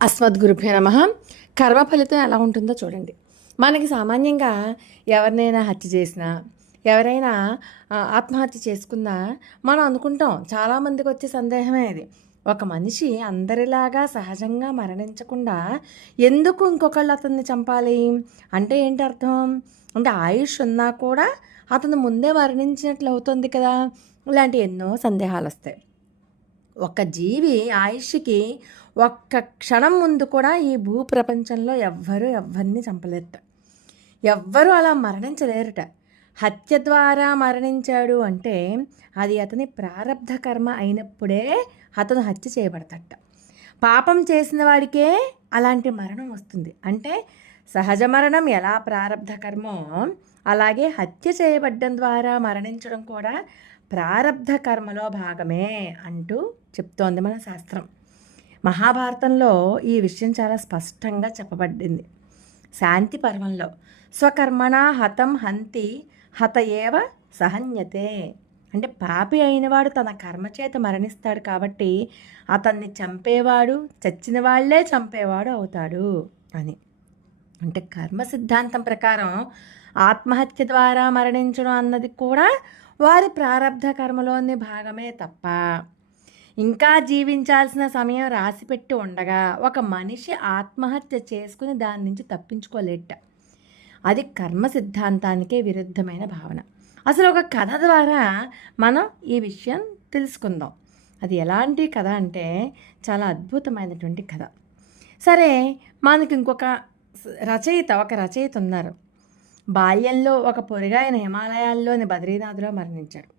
అస్మద్గురుభ్యో నమ. కర్మ ఫలితం ఎలా ఉంటుందో చూడండి. మనకి సామాన్యంగా ఎవరినైనా హత్య చేసినా ఎవరైనా ఆత్మహత్య చేసుకున్నా మనం అనుకుంటాం చాలామందికి వచ్చే సందేహమే ఇది. ఒక మనిషి అందరిలాగా సహజంగా మరణించకుండా ఎందుకు ఇంకొకళ్ళు అతన్ని చంపాలి? అంటే ఏంటి అర్థం? అంటే ఆయుష్ ఉన్నా కూడా అతను ముందే మరణించినట్లు అవుతుంది కదా. ఇలాంటి ఎన్నో సందేహాలు వస్తాయి. ఒక జీవి ఆయుష్కి ఒక్క క్షణం ముందు కూడా ఈ భూ ప్రపంచంలో ఎవ్వరూ ఎవ్వరిని చంపలేరట ఎవ్వరూ అలా మరణించలేరట. హత్య ద్వారా మరణించాడు అంటే అది అతని ప్రారంధ కర్మ అయినప్పుడే అతను హత్య చేయబడతట. పాపం చేసిన వాడికే అలాంటి మరణం వస్తుంది. అంటే సహజ మరణం ఎలా ప్రారంధ కర్మో అలాగే హత్య చేయబడ్డం ద్వారా మరణించడం కూడా ప్రారంధ కర్మలో భాగమే అంటూ చెప్తోంది మన శాస్త్రం. మహాభారతంలో ఈ విషయం చాలా స్పష్టంగా చెప్పబడింది. శాంతి పర్వంలో స్వకర్మణ హతం హంతి హత ఏవ సహన్యతే. అంటే పాపి అయినవాడు తన కర్మ చేత మరణిస్తాడు కాబట్టి అతన్ని చంపేవాడు చచ్చిన వాళ్ళే చంపేవాడు అవుతాడు అని. అంటే కర్మ సిద్ధాంతం ప్రకారం ఆత్మహత్య ద్వారా మరణించడం అన్నది కూడా వారి ప్రారంధ కర్మలోని భాగమే తప్ప ఇంకా జీవించాల్సిన సమయం రాసిపెట్టి ఉండగా ఒక మనిషి ఆత్మహత్య చేసుకుని దాని నుంచి తప్పించుకోలేట. అది కర్మ సిద్ధాంతానికే విరుద్ధమైన భావన. అసలు ఒక కథ ద్వారా మనం ఈ విషయం తెలుసుకుందాం. అది ఎలాంటి కథ అంటే చాలా అద్భుతమైనటువంటి కథ. సరే మనకి ఇంకొక రచయిత ఒక రచయిత ఉన్నారు. బాల్యంలో ఒక పొరిగాయన హిమాలయాల్లోని బద్రీనాథ్లో మరణించాడు.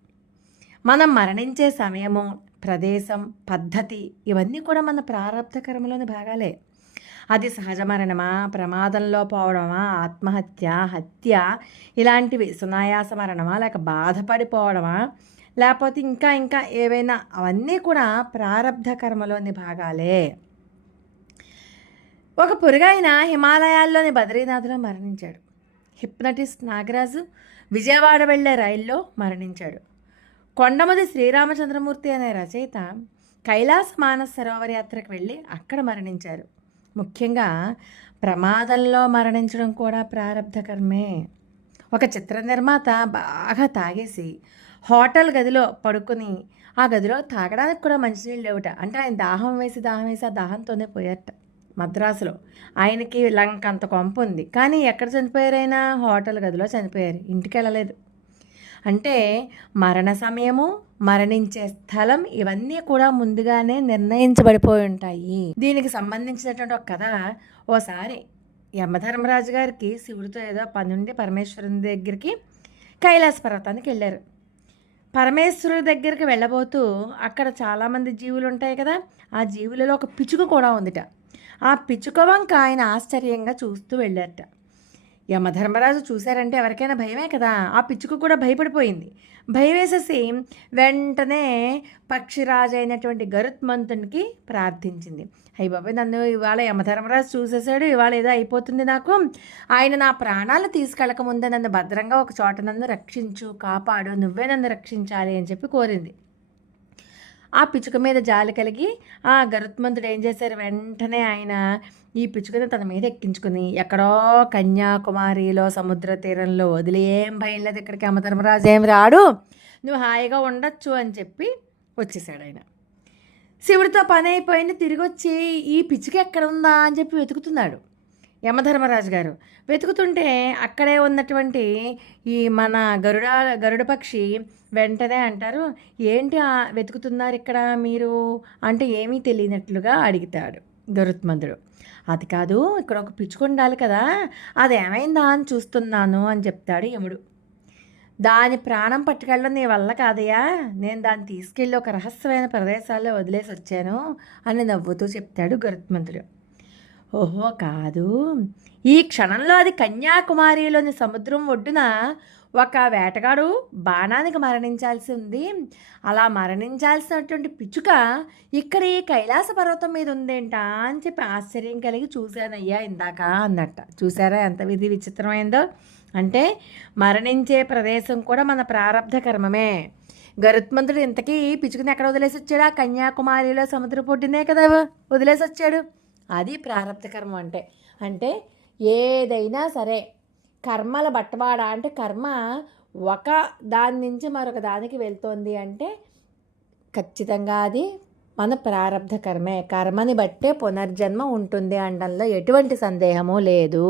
మనం మరణించే సమయము ప్రదేశం పద్ధతి ఇవన్నీ కూడా మన ప్రారంభ కర్మలోని భాగాలే. అది సహజ మరణమా ప్రమాదంలో పోవడమా ఆత్మహత్య హత్య ఇలాంటివి సునాయాస మరణమా లేక బాధపడిపోవడమా లేకపోతే ఇంకా ఇంకా ఏవైనా అవన్నీ కూడా ప్రారంధ కర్మలోని భాగాలే. ఒక పురుగైన హిమాలయాల్లోని బద్రీనాథ్లో మరణించాడు. హిప్నటిస్ట్ నాగరాజు విజయవాడ వెళ్ళే రైల్లో మరణించాడు. కొండమది శ్రీరామచంద్రమూర్తి అనే రచయిత కైలాస మానస సరోవర యాత్రకు వెళ్ళి అక్కడ మరణించారు. ముఖ్యంగా ప్రమాదంలో మరణించడం కూడా ప్రారంధకరమే ఒక చిత్ర నిర్మాత బాగా తాగేసి హోటల్ గదిలో పడుకొని ఆ గదిలో తాగడానికి కూడా మంచినీళ్ళు లేవుట. అంటే ఆయన దాహం వేసి దాహం వేసి ఆ దాహంతోనే పోయారట. మద్రాసులో. ఆయనకి లంక అంత కొంప ఉంది. కానీ ఎక్కడ చనిపోయారైనా హోటల్ గదిలో చనిపోయారు. ఇంటికి వెళ్ళలేదు. అంటే మరణ సమయము మరణించే స్థలం ఇవన్నీ కూడా ముందుగానే నిర్ణయించబడిపోయి ఉంటాయి. దీనికి సంబంధించినటువంటి ఒక కథ ఓసారి యమధర్మరాజు గారికి శివుడితో ఏదో పని పరమేశ్వరుని దగ్గరికి కైలాస పర్వతానికి వెళ్ళారు. పరమేశ్వరుడి దగ్గరికి వెళ్ళబోతూ అక్కడ చాలామంది జీవులు ఉంటాయి కదా ఆ జీవులలో ఒక పిచుక కూడా ఉందిట. ఆ పిచుక వంక ఆయన ఆశ్చర్యంగా చూస్తూ వెళ్ళారట. యమధర్మరాజు చూశారంటే ఎవరికైనా భయమే కదా? ఆ పిచ్చుకు కూడా భయపడిపోయింది. భయం వేసేసి వెంటనే పక్షిరాజు అయినటువంటి గరుత్మంతునికి ప్రార్థించింది. అయ్యి బాబాయ్ నన్ను ఇవాళ యమధర్మరాజు చూసేసాడు ఇవాళ ఏదో అయిపోతుంది నాకు. ఆయన నా ప్రాణాలు తీసుకెళ్ళక ముందే నన్ను భద్రంగా ఒక చోట నన్ను రక్షించు కాపాడు నువ్వే నన్ను రక్షించాలి అని చెప్పి కోరింది. ఆ పిచ్చుక మీద జాలి కలిగి ఆ గరుత్మంతుడు ఏం చేశారు? వెంటనే ఆయన ఈ పిచ్చుకని తన మీద ఎక్కించుకుని ఎక్కడో కన్యాకుమారిలో సముద్ర తీరంలో వదిలి ఏం భయం లేదు ఇక్కడికి అమధర్మరాజు ఏం రాడు? నువ్వు హాయిగా ఉండొచ్చు అని చెప్పి వచ్చేసాడు ఆయన. శివుడితో పని అయిపోయింది తిరిగి వచ్చి ఈ పిచ్చుక ఎక్కడ ఉందా? అని చెప్పి వెతుకుతున్నాడు. యమధర్మరాజు గారు. వెతుకుతుంటే అక్కడే ఉన్నటువంటి ఈ మన గరుడ గరుడ పక్షి వెంటనే అంటారు ఏంటి వెతుకుతున్నారు ఇక్కడ మీరు? అంటే ఏమీ తెలియనట్లుగా అడుగుతాడు గరుత్మంతుడు. అది కాదు ఇక్కడ ఒక పిచ్చుక ఉండాలి కదా అది ఏమైందా అని చూస్తున్నాను అని చెప్తాడు యముడు. దాని ప్రాణం పట్టుకెళ్ళడం నీ వల్ల కాదయ్యా నేను దాన్ని తీసుకెళ్ళి ఒక రహస్యమైన ప్రదేశాల్లో వదిలేసి వచ్చాను అని నవ్వుతూ చెప్తాడు గరుత్మంతుడు. ఓహో కాదు. ఈ క్షణంలో అది కన్యాకుమారిలోని సముద్రం ఒడ్డున ఒక వేటగాడు బాణానికి మరణించాల్సి ఉంది. అలా మరణించాల్సినటువంటి పిచ్చుక ఇక్కడ ఈ కైలాస పర్వతం మీద ఉందేంట అని చెప్పి ఆశ్చర్యం కలిగి చూశానయ్యా ఇందాక అన్నట్ట. చూసారా ఎంత విధి విచిత్రమైందో? అంటే మరణించే ప్రదేశం కూడా మన ప్రారంధ కర్మమే. గరుత్మంతుడు ఇంతకీ పిచ్చుకుని ఎక్కడ వదిలేసి వచ్చాడు ఆ కన్యాకుమారిలో సముద్ర పొడ్డినే కదా వదిలేసి వచ్చాడు అది ప్రారంభ కర్మ అంటే. అంటే ఏదైనా సరే కర్మల బట్టవాడ అంటే కర్మ ఒక దాని నుంచి మరొక దానికి వెళ్తోంది అంటే ఖచ్చితంగా అది మన ప్రారంధ కర్మే కర్మని బట్టే పునర్జన్మ ఉంటుంది అనడంలో ఎటువంటి సందేహము లేదు.